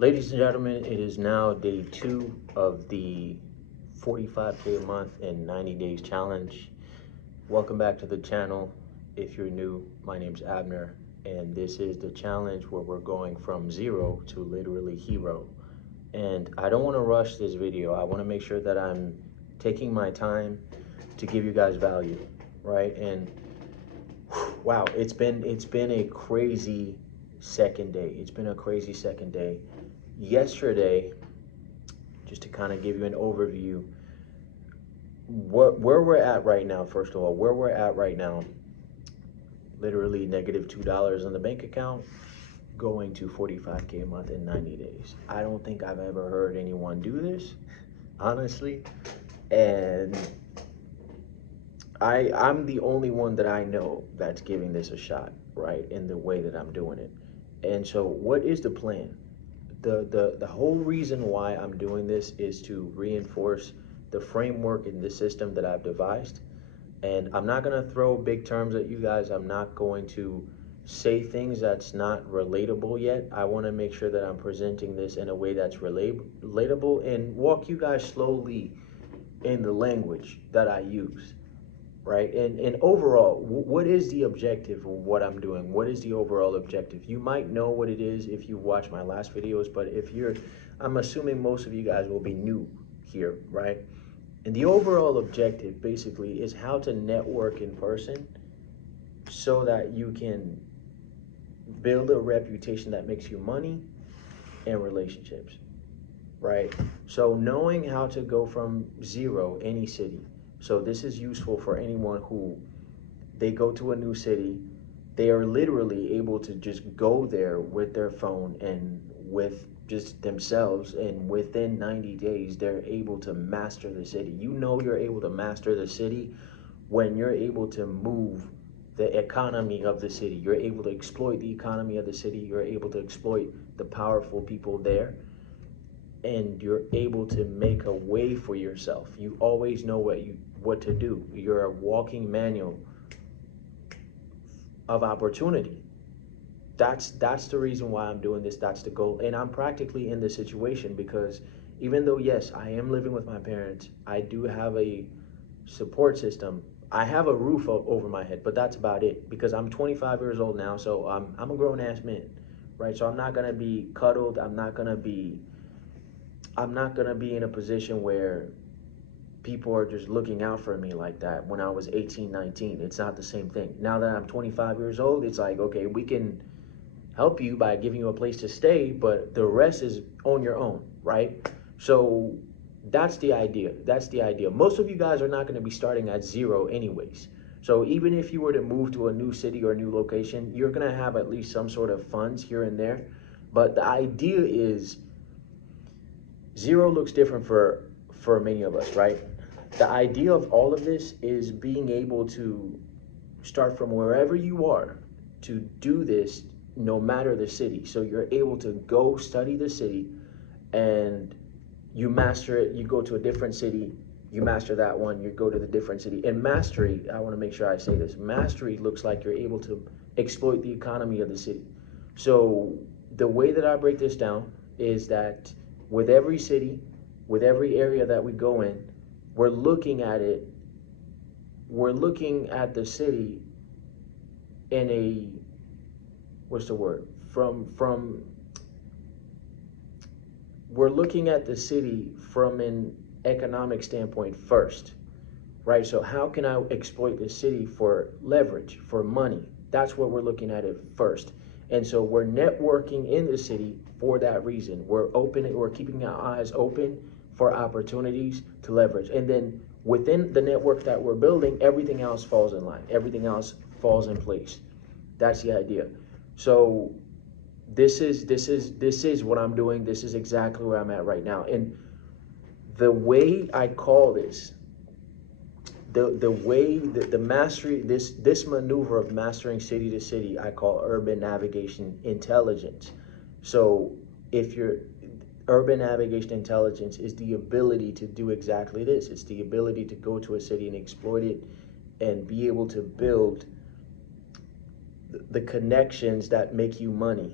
Ladies and gentlemen, it is now day 2 of the 45K a month and 90 days challenge. Welcome back to the channel. If you're new, my name's Abner, and this is the challenge where we're going from zero to literally hero. And I don't want to rush this video. I want to make sure that I'm taking my time to give you guys value, right? And wow, it's been a crazy second day. It's been a crazy second day. Yesterday, just to kind of give you an overview, where we're at right now. First of all, where we're at right now, literally negative $2 on the bank account, going to 45K a month in 90 days. I don't think I've ever heard anyone do this, honestly, and I'm the only one that I know that's giving this a shot, right, in the way that I'm doing it. And so what is the plan? The whole reason why I'm doing this is to reinforce the framework and the system that I've devised. And I'm not going to throw big terms at you guys. I'm not going to say things that's not relatable yet. I want to make sure that I'm presenting this in a way that's relatable and walk you guys slowly in the language that I use, right? And overall, what is the objective of what I'm doing? What is the overall objective? You might know what it is if you watch my last videos, but if you're, I'm assuming most of you guys will be new here, right? And the overall objective basically is how to network in person so that you can build a reputation that makes you money and relationships, right? So knowing how to go from zero, any city. So this is useful for anyone who they go to a new city, they are literally able to just go there with their phone and with just themselves, and within 90 days they're able to master the city. You know you're able to master the city when you're able to move the economy of the city. You're able to exploit the economy of the city. You're able to exploit the powerful people there, and you're able to make a way for yourself. You always know what to do. You're a walking manual of opportunity. That's the reason why I'm doing this. That's the goal. And I'm practically in this situation because even though, yes, I am living with my parents, I do have a support system. I have a roof over my head, but that's about it because I'm 25 years old now, so I'm a grown ass man, right? So I'm not gonna be cuddled. I'm not gonna be in a position where people are just looking out for me like that when I was 18, 19. It's not the same thing. Now that I'm 25 years old, it's like, okay, we can help you by giving you a place to stay, but the rest is on your own, right? So that's the idea. That's the idea. Most of you guys are not going to be starting at zero anyways. So even if you were to move to a new city or a new location, you're going to have at least some sort of funds here and there. But the idea is zero looks different for many of us, right? The idea of all of this is being able to start from wherever you are to do this no matter the city. So you're able to go study the city and you master it. You go to a different city, you master that one, you go to the different city. And mastery, I want to make sure I say this, mastery looks like you're able to exploit the economy of the city. So the way that I break this down is that with every city, with every area that we go in, we're looking at the city in a, what's the word, from we're looking at the city from an economic standpoint first, right? So how can I exploit the city for leverage, for money? That's what we're looking at it first. And so we're networking in the city for that reason. We're keeping our eyes open for opportunities to leverage. And then within the network that we're building, everything else falls in line. Everything else falls in place. That's the idea. So this is what I'm doing. This is exactly where I'm at right now. And the way I call this, the mastery, this maneuver of mastering city to city, I call urban navigation intelligence. So if you're urban navigation intelligence is the ability to do exactly this. It's the ability to go to a city and exploit it and be able to build the connections that make you money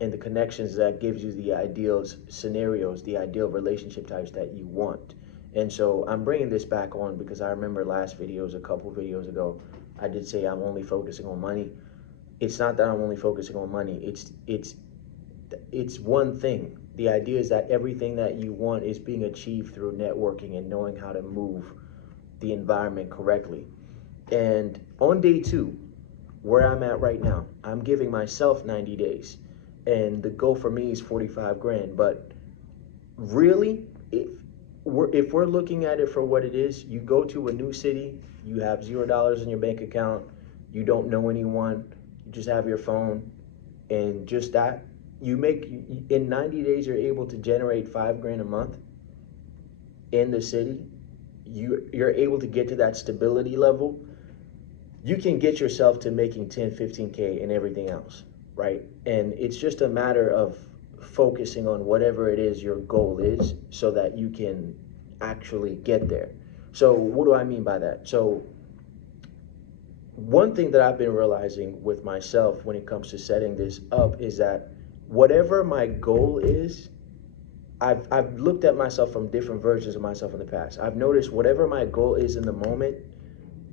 and the connections that gives you the ideal scenarios, the ideal relationship types that you want. And so I'm bringing this back on because I remember last videos, a couple videos ago, I did say I'm only focusing on money. It's not that I'm only focusing on money. It's one thing. The idea is that everything that you want is being achieved through networking and knowing how to move the environment correctly. And on day 2, where I'm at right now, I'm giving myself 90 days. And the goal for me is 45 grand. But really, if we're looking at it for what it is, you go to a new city, you have $0 in your bank account, you don't know anyone, you just have your phone, and just that, you make, in 90 days, you're able to generate 5 grand a month in the city. You're able to get to that stability level. You can get yourself to making 10, 15K and everything else, right? And it's just a matter of focusing on whatever it is your goal is so that you can actually get there. So what do I mean by that? So one thing that I've been realizing with myself when it comes to setting this up is that whatever my goal is, I've looked at myself from different versions of myself in the past. I've noticed whatever my goal is in the moment,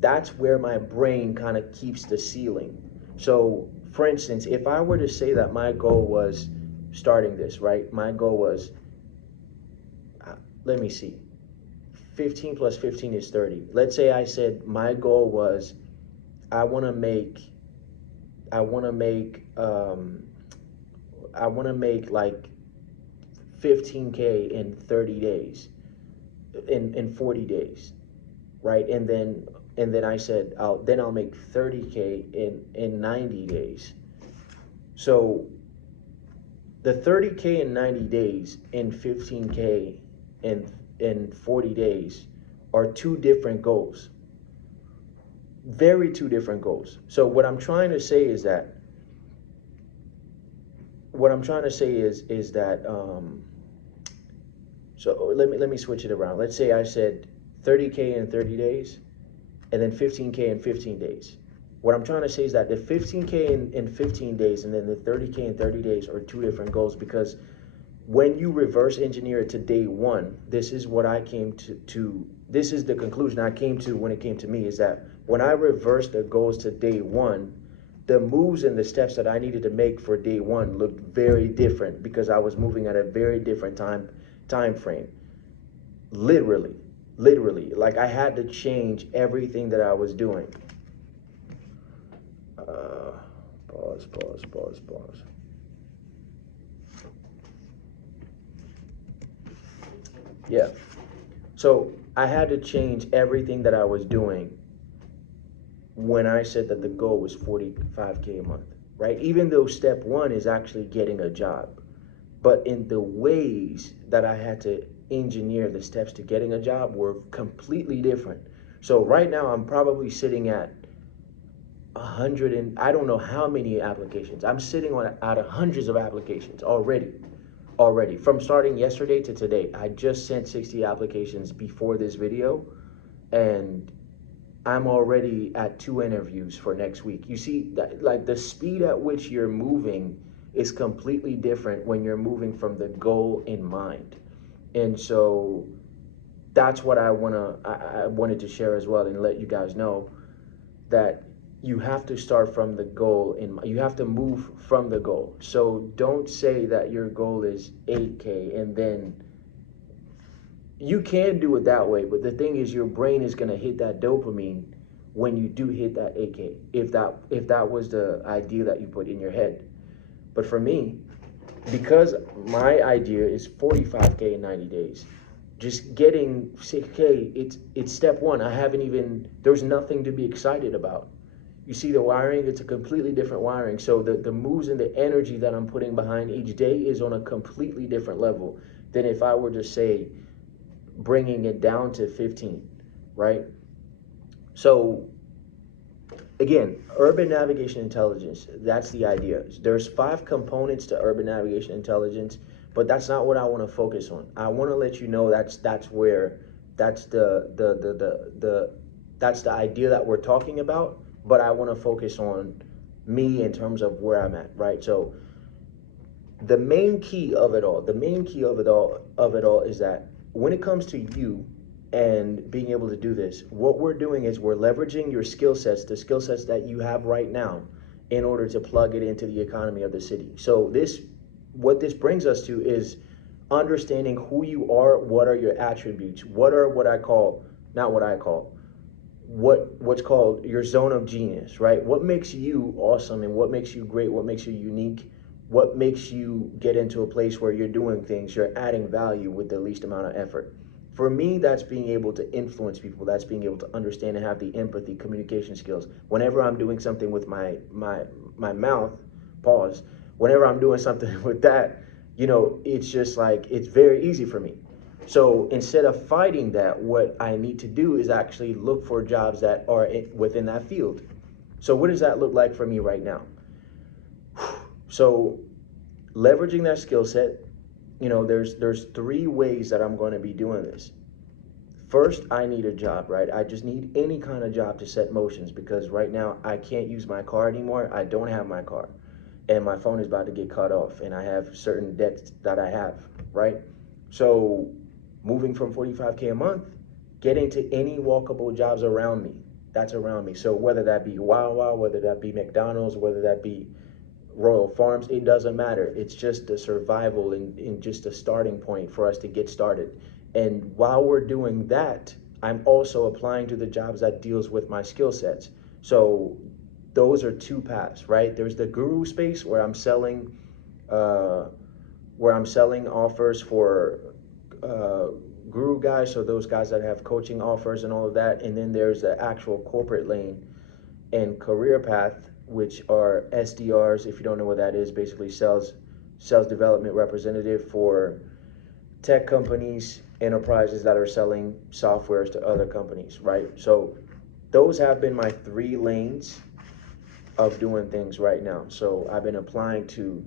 that's where my brain kind of keeps the ceiling. So, for instance, if I were to say that my goal was starting this, right? My goal was, let me see, 15 plus 15 is 30. Let's say I said my goal was, I want to make, I want to make, I want to make like 15K in 30 days, in 40 days, right? And then I said I'll make 30K in 90 days. So the 30K in 90 days and 15K in 40 days are two different goals. Very two different goals. So what I'm trying to say is that so let me switch it around. Let's say I said 30K in 30 days and then 15K in 15 days. What I'm trying to say is that the 15K in 15 days and then the 30K in 30 days are two different goals, because when you reverse engineer it to day 1, this is what I came to this is the conclusion I came to when it came to me, is that when I reversed the goals to day 1, the moves and the steps that I needed to make for day 1 looked very different because I was moving at a very different time frame. Literally, like I had to change everything that I was doing. Pause. Yeah. So I had to change everything that I was doing when I said that the goal was 45K a month, right? Even though step 1 is actually getting a job, but in the ways that I had to engineer the steps to getting a job were completely different. So right now I'm probably sitting at 100 and I don't know how many applications. I'm sitting on out of hundreds of applications already from starting yesterday to today. I just sent 60 applications before this video, and I'm already at 2 interviews for next week. You see that, like, the speed at which you're moving is completely different when you're moving from the goal in mind. And so that's what I wanted to share as well, and let you guys know that you have to start from the goal you have to move from the goal. So don't say that your goal is 8K and then you can do it that way, but the thing is your brain is going to hit that dopamine when you do hit that 8K, if that was the idea that you put in your head. But for me, because my idea is 45K in 90 days, just getting 6K, it's step 1. There's nothing to be excited about. You see the wiring, it's a completely different wiring. So the moves and the energy that I'm putting behind each day is on a completely different level than if I were to say bringing it down to 15, right? So again, urban navigation intelligence, that's the idea. There's 5 components to urban navigation intelligence, but that's not what I want to focus on. I want to let you know that's the idea that we're talking about, but I want to focus on me in terms of where I'm at, right? So The main key of it all, is that when it comes to you and being able to do this, what we're doing is we're leveraging your skill sets, the skill sets that you have right now, in order to plug it into the economy of the city. So what this brings us to is understanding who you are, what are your attributes, what are what I call, not what I call, what's called your zone of genius, right? What makes you awesome and what makes you great, what makes you unique, what makes you get into a place where you're doing things, you're adding value with the least amount of effort. For me, that's being able to influence people, that's being able to understand and have the empathy, communication skills. Whenever I'm doing something with my mouth, pause, whenever I'm doing something with that, it's just like it's very easy for me. So instead of fighting that, what I need to do is actually look for jobs that are within that field. So what does that look like for me right now? So leveraging that skill set, there's three ways that I'm going to be doing this. First, I need a job, right? I just need any kind of job to set motions, because right now I can't use my car anymore. I don't have my car, and my phone is about to get cut off, and I have certain debts that I have, right? So moving from 45K a month, getting to any walkable jobs around me, that's around me. So whether that be Wawa, whether that be McDonald's, whether that be Royal Farms, it doesn't matter. It's just a survival and just a starting point for us to get started. And while we're doing that, I'm also applying to the jobs that deals with my skill sets. So those are two paths, right? There's the guru space uh, where I'm selling offers for uh, guru guys, so those guys that have coaching offers and all of that. And then there's the actual corporate lane and career path, which are SDRs. If you don't know what that is, basically sales development representative for tech companies, enterprises that are selling softwares to other companies, right? So those have been my three lanes of doing things right now. So I've been applying to